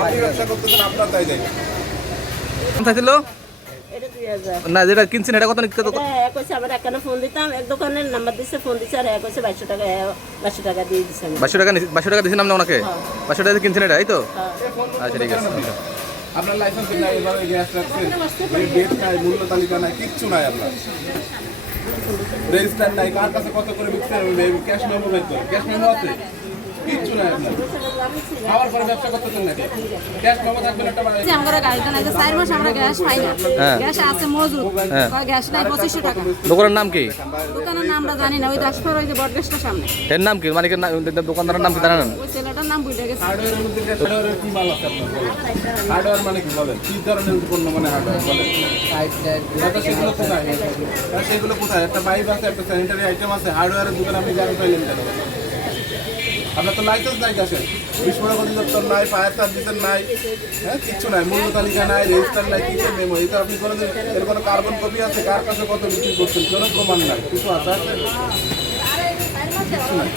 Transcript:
আপনি ব্যবসা করতেছেন আপনার তাই যাই কোথায় ছিল এটা 2000 না যেটা কিনছেন এটা কত হ্যাঁ কইছে আবার একখানে ফোন দিতাম এক দোকানের নাম্বার দিছে ফোন দিছে আর কইছে 2200 টাকা 2200 টাকা দিয়ে দিছেন 2200 টাকা দিয়েছেন আপনি ওনাকে 2200 টাকা দিয়ে কিনছেন এটা এই তো আচ্ছা ঠিক আছে আপনার লাইসেন্স নাই এভাবে গ্যাস রাখছেন এই বেড নাই মূল্য তালিকা নাই কিচ্ছু নাই আপনার রেজিস্টার নাই কার কাছে কত করে বিক্রি হবে ক্যাশ মেমো নাই তো ক্যাশ মেমো আছে কিচ্ছু নাই আপনার খাওয়ার পরে ব্যবসা করতেছেন নাকি ক্যাশ মেমো থাকবে একটা যে আমরা গাড়িটা না 4 মাস আমরা গ্যাস পাই না গ্যাস আছে মজুদ গ্যাস নাই 2500 টাকা দোকানের নাম কি দোকানের নামটা জানি না ওই দাসপুর ওই যে বটগাছটার সামনে এর নাম কি মালিকের নাম দোকানদারের নাম কি জানেন ওই ছেলেটার নাম ভুলে গেছে হার্ডওয়্যারের মধ্যে হার্ডওয়্যারের কি মাল আছে আপনার বলেন হার্ডওয়্যার মানে কি বলেন কি ধরনের পণ্য মানে হার্ডওয়্যার বলেন এটা সেগুলো কোথায় সেগুলো কোথায় একটা পাইপ আছে একটা স্যানিটারি আইটেম আছে হার্ডওয়্যারের দোকান আপনি গাড়ি পাইলেন কেন আপনার তো লাইসেন্স নাই কাছে বিস্ফোরক অধিদপ্তর নাই ফায়ার সার্ভিসের নাই হ্যাঁ কিচ্ছু নাই মূল্য তালিকা নাই রেজিস্টার নাই কিছু মেমো এটা আপনি কোনো এর কোনো কার্বন কপি আছে কার কাছে কত বিক্রি করছেন কোনো প্রমাণ নাই কিছু আছে কিচ্ছু নাই